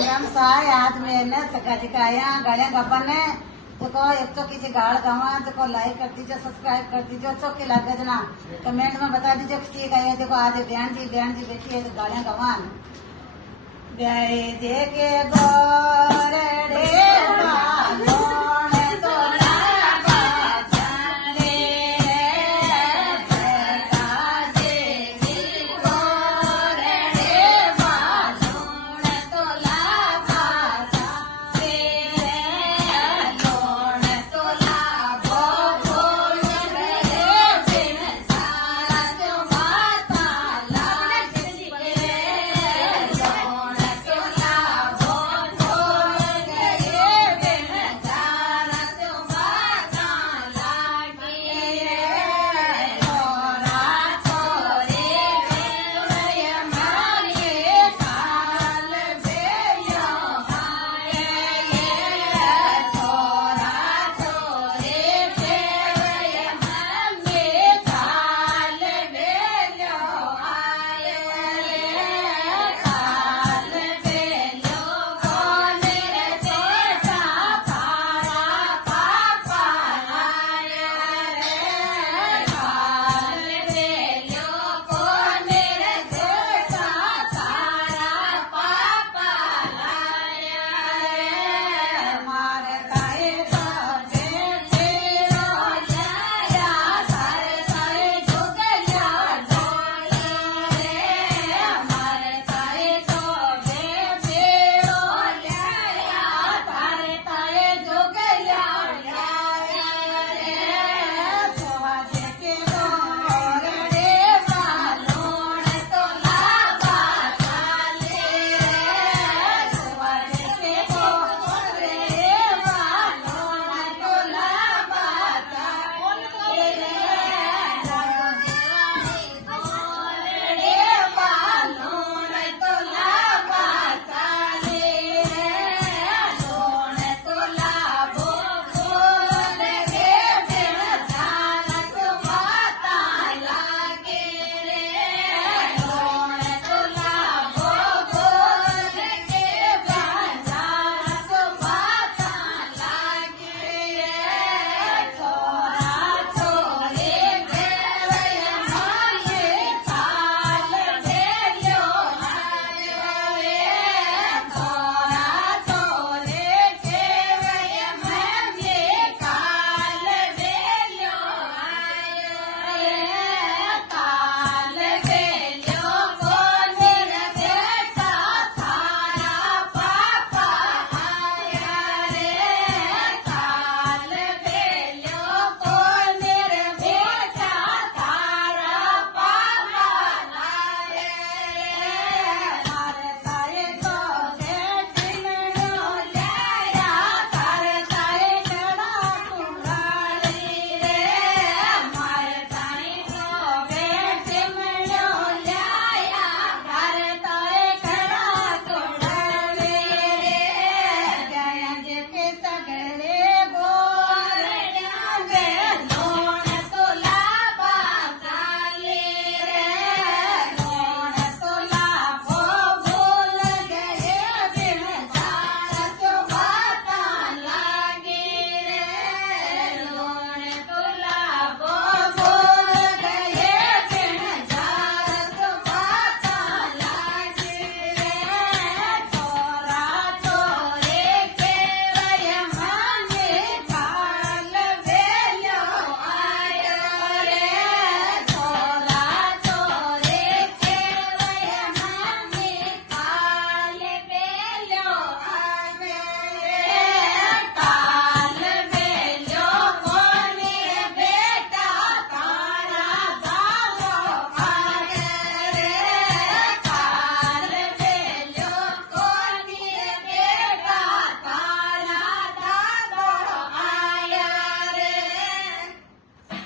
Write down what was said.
राम साय आज मैं ना सका जी का आया गाड़िया गप्पा ने जो को एक चौकी से गाड़ गवा जो को लाइक कर दीजिए सब्सक्राइब कर दीजिए चौकी लगे जना कमेंट में बता दीजिए कि ठीक है देखो आज बहन जी बैठी है तो गाड़िया गवान जे के गो